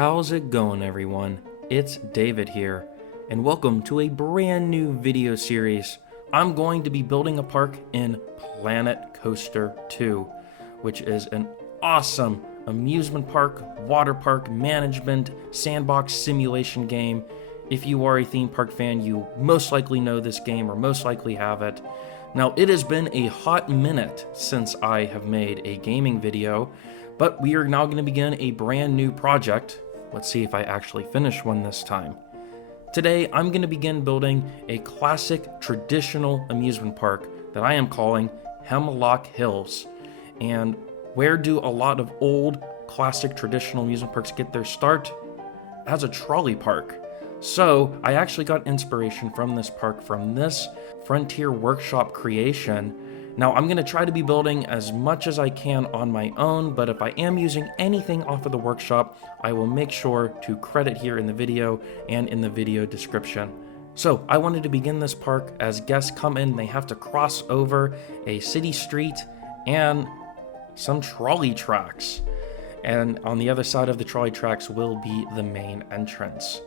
How's it going, everyone? It's David here, and welcome to a brand new video series. I'm going to be building a park in Planet Coaster 2, which is an awesome amusement park, water park management, sandbox simulation game. If you are a theme park fan, you most likely know this game or most likely have it. Now, it has been a hot minute since I have made a gaming video, but we are now going to begin a brand new project. Let's see if I actually finish one this time. Today, I'm going to begin building a classic traditional amusement park that I am calling Hemlock Hills. And where do a lot of old classic traditional amusement parks get their start? As a trolley park. So I actually got inspiration from this park from this Frontier Workshop creation. Now I'm going to try to be building as much as I can on my own, but if I am using anything off of the workshop, I will make sure to credit here in the video and in the video description. So I wanted to begin this park as guests come in, they have to cross over a city street and some trolley tracks. And on the other side of the trolley tracks will be the main entrance.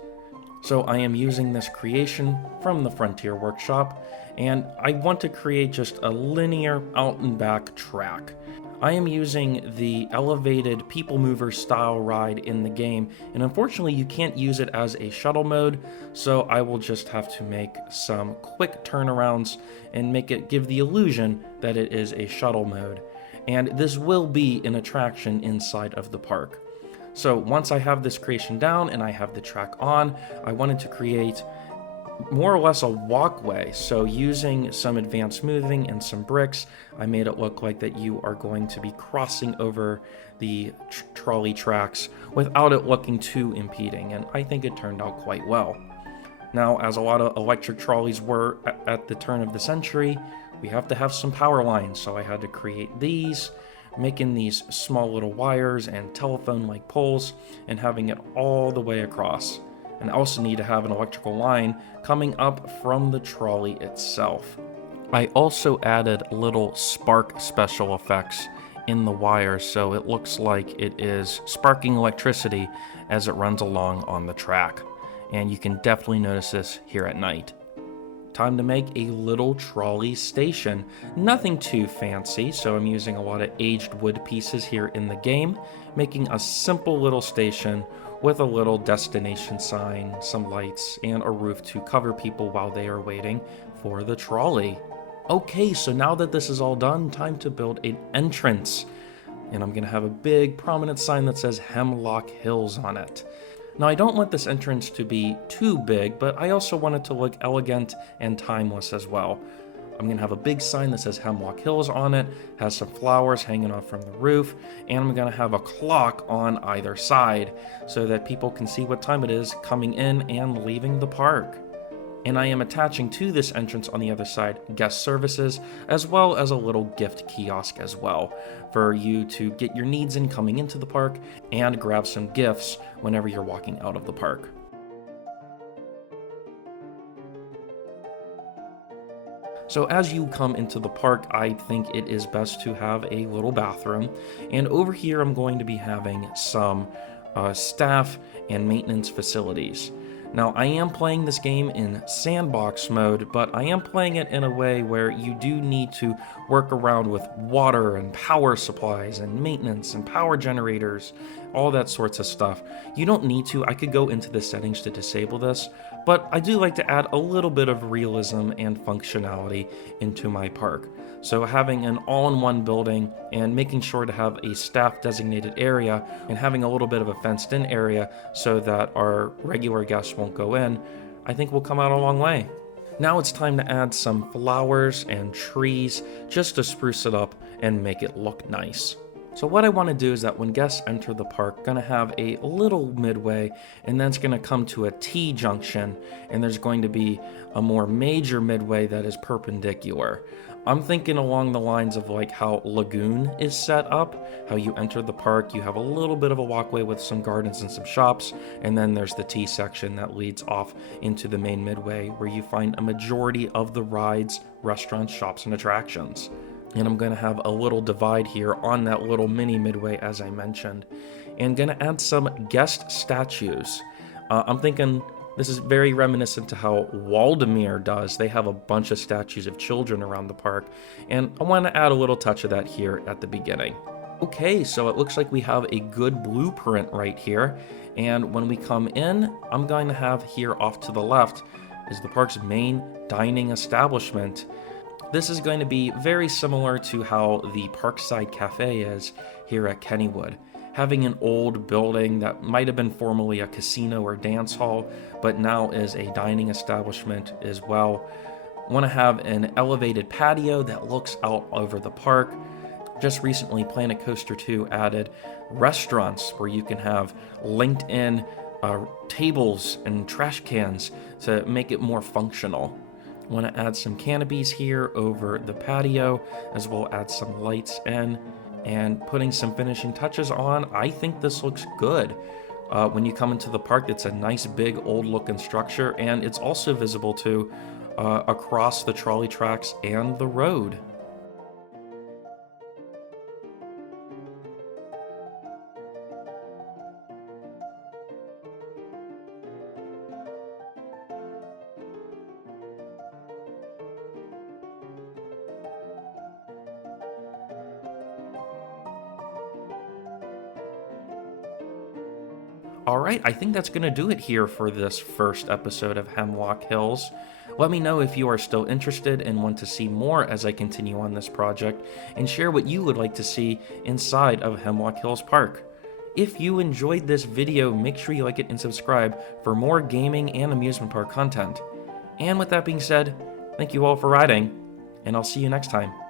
So I am using this creation from the Frontier Workshop, and I want to create just a linear out and back track. I am using the elevated people mover style ride in the game, and unfortunately you can't use it as a shuttle mode, so I will just have to make some quick turnarounds and make it give the illusion that it is a shuttle mode. And this will be an attraction inside of the park. So once I have this creation down and I have the track on, I wanted to create more or less a walkway. So using some advanced smoothing and some bricks, I made it look like that you are going to be crossing over the trolley tracks without it looking too impeding, and I think it turned out quite well. Now, as a lot of electric trolleys were at the turn of the century, we have to have some power lines, so I had to create these, making these small little wires and telephone-like poles and having it all the way across. And I also need to have an electrical line coming up from the trolley itself. I also added little spark special effects in the wires so it looks like it is sparking electricity as it runs along on the track. And you can definitely notice this here at night. Time to make a little trolley station. Nothing too fancy, so I'm using a lot of aged wood pieces here in the game, making a simple little station with a little destination sign, some lights, and a roof to cover people while they are waiting for the trolley. Okay, so now that this is all done, time to build an entrance. And I'm going to have a big prominent sign that says Hemlock Hills on it. Now, I don't want this entrance to be too big, but I also want it to look elegant and timeless as well. I'm going to have a big sign that says Hemlock Hills on it, has some flowers hanging off from the roof, and I'm going to have a clock on either side so that people can see what time it is coming in and leaving the park. And I am attaching to this entrance on the other side guest services, as well as a little gift kiosk as well, for you to get your needs in coming into the park and grab some gifts whenever you're walking out of the park. So as you come into the park, I think it is best to have a little bathroom. And over here, I'm going to be having some staff and maintenance facilities. Now, I am playing this game in sandbox mode, but I am playing it in a way where you do need to work around with water and power supplies and maintenance and power generators, all that sorts of stuff. You don't need to. I could go into the settings to disable this, but I do like to add a little bit of realism and functionality into my park. So having an all-in-one building and making sure to have a staff designated area and having a little bit of a fenced-in area so that our regular guests won't go in, I think will come out a long way. Now it's time to add some flowers and trees just to spruce it up and make it look nice. So what I want to do is that when guests enter the park, going to have a little midway, and then it's going to come to a T-junction, and there's going to be a more major midway that is perpendicular. I'm thinking along the lines of like how Lagoon is set up, how you enter the park, you have a little bit of a walkway with some gardens and some shops, and then there's the T section that leads off into the main midway where you find a majority of the rides, restaurants, shops, and attractions. And I'm going to have a little divide here on that little mini midway, as I mentioned. And going to add some guest statues. I'm thinking this is very reminiscent to how Waldemere does. They have a bunch of statues of children around the park. And I want to add a little touch of that here at the beginning. Okay, so it looks like we have a good blueprint right here. And when we come in, I'm going to have here off to the left is the park's main dining establishment. This is going to be very similar to how the Parkside Cafe is here at Kennywood, having an old building that might have been formerly a casino or dance hall, but now is a dining establishment as well. Want to have an elevated patio that looks out over the park. Just recently, Planet Coaster 2 added restaurants where you can have linked in tables and trash cans to make it more functional. Want to add some canopies here over the patio, as well add some lights in, and putting some finishing touches on. I think this looks good. When you come into the park, it's a nice big old looking structure, and it's also visible too across the trolley tracks and the road. Alright, I think that's going to do it here for this first episode of Hemlock Hills. Let me know if you are still interested and want to see more as I continue on this project, and share what you would like to see inside of Hemlock Hills Park. If you enjoyed this video, make sure you like it and subscribe for more gaming and amusement park content. And with that being said, thank you all for riding, and I'll see you next time.